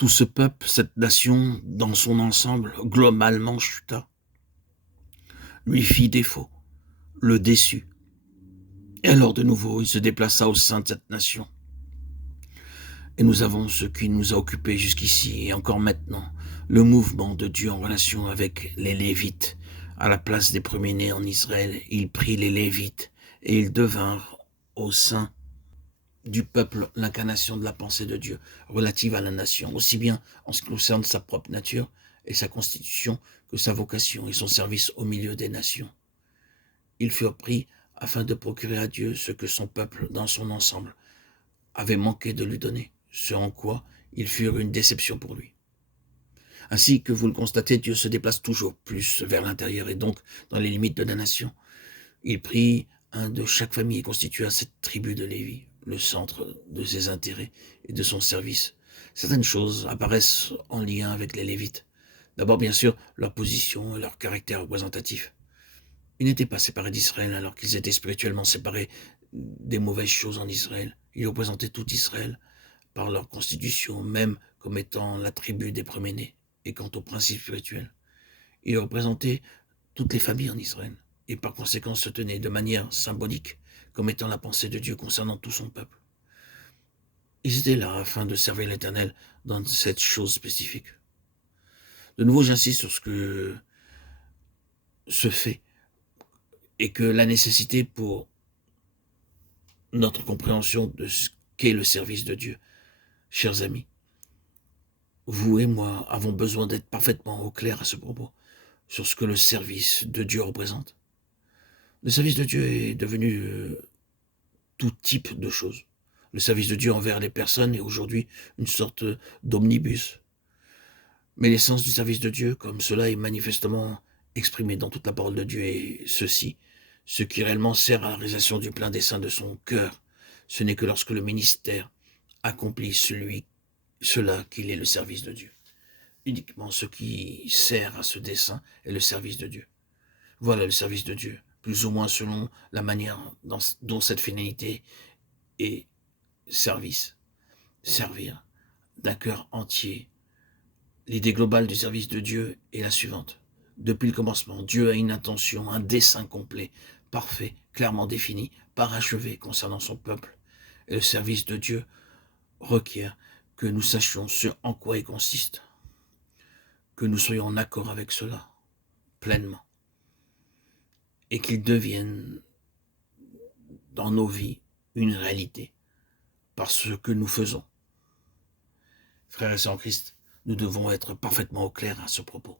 Tout ce peuple, cette nation, dans son ensemble, globalement chuta, lui fit défaut, le déçut. Et alors de nouveau, il se déplaça au sein de cette nation. Et nous avons ce qui nous a occupés jusqu'ici et encore maintenant, le mouvement de Dieu en relation avec les Lévites. À la place des premiers-nés en Israël, il prit les Lévites et ils devinrent au sein du peuple l'incarnation de la pensée de Dieu relative à la nation, aussi bien en ce qui concerne sa propre nature et sa constitution que sa vocation et son service au milieu des nations. Ils furent pris afin de procurer à Dieu ce que son peuple dans son ensemble avait manqué de lui donner, ce en quoi ils furent une déception pour lui. Ainsi que vous le constatez, Dieu se déplace toujours plus vers l'intérieur et donc dans les limites de la nation. Il prit un de chaque famille et constitua cette tribu de Lévi, le centre de ses intérêts et de son service. Certaines choses apparaissent en lien avec les Lévites. D'abord, bien sûr, leur position et leur caractère représentatif. Ils n'étaient pas séparés d'Israël alors qu'ils étaient spirituellement séparés des mauvaises choses en Israël. Ils représentaient tout Israël par leur constitution, même comme étant la tribu des premiers-nés. Et quant au principe spirituel, ils représentaient toutes les familles en Israël, et par conséquent se tenaient de manière symbolique comme étant la pensée de Dieu concernant tout son peuple. Ils étaient là afin de servir l'Éternel dans cette chose spécifique. De nouveau, j'insiste sur ce fait, et que la nécessité pour notre compréhension de ce qu'est le service de Dieu. Chers amis, vous et moi avons besoin d'être parfaitement au clair à ce propos, sur ce que le service de Dieu représente. Le service de Dieu est devenu tout type de choses. Le service de Dieu envers les personnes est aujourd'hui une sorte d'omnibus. Mais l'essence du service de Dieu, comme cela est manifestement exprimé dans toute la parole de Dieu, est ceci. Ce qui réellement sert à la réalisation du plein dessein de son cœur, ce n'est que lorsque le ministère accomplit cela qu'il est le service de Dieu. Uniquement ce qui sert à ce dessein est le service de Dieu. Voilà le service de Dieu, plus ou moins selon la manière dont cette finalité est service, servir d'un cœur entier. L'idée globale du service de Dieu est la suivante. Depuis le commencement, Dieu a une intention, un dessein complet, parfait, clairement défini, parachevé concernant son peuple. Et le service de Dieu requiert que nous sachions ce en quoi il consiste, que nous soyons en accord avec cela, pleinement, et qu'il devienne dans nos vies une réalité, par ce que nous faisons. Frères et sœurs en Christ, nous devons être parfaitement au clair à ce propos.